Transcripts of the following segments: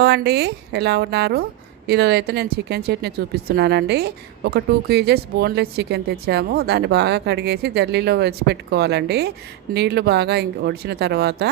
Hello అండి, ఎలా ఉన్నారు? ఈరోజైతే నేను చికెన్ చట్నీ చూపిస్తున్నానండి. ఒక 2 కేజెస్ బోన్లెస్ చికెన్ తెచ్చాము. దాన్ని బాగా కడిగేసి జల్లీలో పెట్టుకోవాలండి. నీళ్లు బాగా ఒడిచిన తర్వాత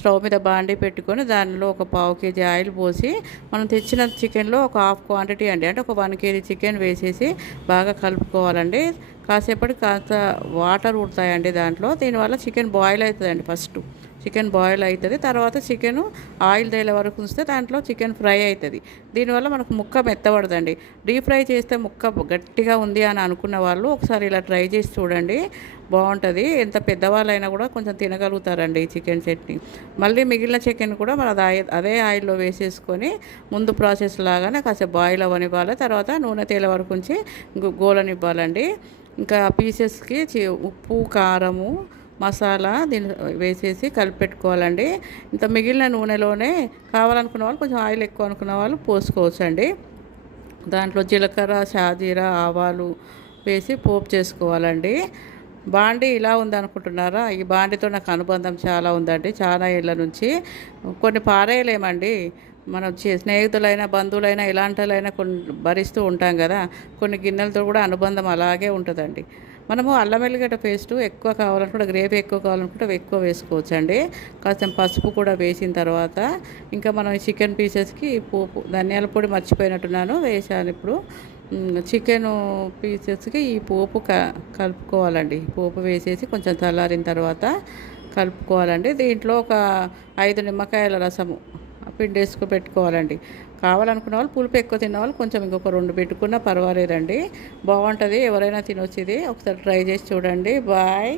స్టవ్ మీద బాండీ పెట్టుకొని దానిలో ఒక పావు కేజీ ఆయిల్ పోసి మనం తెచ్చిన చికెన్లో ఒక హాఫ్ క్వాంటిటీ అండి, అంటే ఒక 1 కేజీ చికెన్ వేసేసి బాగా కలుపుకోవాలండి. కాసేపటి కాస్త వాటర్ ఉడతాయండి దాంట్లో. దీనివల్ల చికెన్ బాయిల్ అవుతుందండి. ఫస్ట్ చికెన్ బాయిల్ అవుతుంది, తర్వాత చికెన్ ఆయిల్ తేలే వరకు ఉంచితే దాంట్లో చికెన్ ఫ్రై అవుతుంది. దీనివల్ల మనకు ముక్క మెత్తబడదండి. డీప్ ఫ్రై చేస్తే ముక్క గట్టిగా ఉంది అని అనుకున్న వాళ్ళు ఒకసారి ఇలా ట్రై చేసి చూడండి, బాగుంటుంది. ఎంత పెద్దవాళ్ళైనా కూడా కొంచెం తినగలుగుతారండి ఈ చికెన్ చట్నీ. మళ్ళీ మిగిలిన చికెన్ కూడా మన అదే ఆయిల్లో వేసేసుకొని ముందు ప్రాసెస్ లాగానే కాసేపు బాయిల్ అవ్వనివ్వాలి. తర్వాత నూనె తేలే వరకు ఉంచి గోలనివ్వాలండి. ఇంకా పీసెస్కి ఉప్పు, కారము, మసాలా దీన్ని వేసేసి కలిపెట్టుకోవాలండి. ఇంత మిగిలిన నూనెలోనే కావాలనుకున్న వాళ్ళు కొంచెం ఆయిల్ ఎక్కువ అనుకున్న వాళ్ళు పోసుకోవచ్చండి. దాంట్లో జీలకర్ర, షాజీరా, ఆవాలు వేసి పోపు చేసుకోవాలండి. బాండీ ఇలా ఉందనుకుంటున్నారా? ఈ బాండీతో నాకు అనుబంధం చాలా ఉందండి, చాలా ఏళ్ళ నుంచి. కొన్ని పారేయలేమండి. మనం స్నేహితులైనా బంధువులైనా ఇలాంటి వాళ్ళైనా కొన్ని భరిస్తూ ఉంటాం కదా, కొన్ని గిన్నెలతో కూడా అనుబంధం అలాగే ఉంటుందండి. మనము అల్లం వెల్లిగడ్డ పేస్టు ఎక్కువ కావాలనుకుంటే, గ్రేవీ ఎక్కువ కావాలనుకుంటే ఎక్కువ వేసుకోవచ్చండి. కాస్త పసుపు కూడా వేసిన తర్వాత ఇంకా మనం ఈ చికెన్ పీసెస్కి పోపు, ధనియాల పొడి మర్చిపోయినట్టున్నాను, వేసాను ఇప్పుడు. చికెను పీసెస్కి ఈ పోపు కలుపుకోవాలండి. పోపు వేసేసి కొంచెం చల్లారిన తర్వాత కలుపుకోవాలండి. దీంట్లో ఒక 5 నిమ్మకాయల రసము పిండేసుకు పెట్టుకోవాలండి. కావాలనుకున్న వాళ్ళు, పులుపు ఎక్కువ తిన్నవాళ్ళు కొంచెం ఇంకొక 2 పెట్టుకున్నా పర్వాలేదండి, బాగుంటుంది. ఎవరైనా తినొచ్చు ఇది. ఒకసారి ట్రై చేసి చూడండి. బాయ్.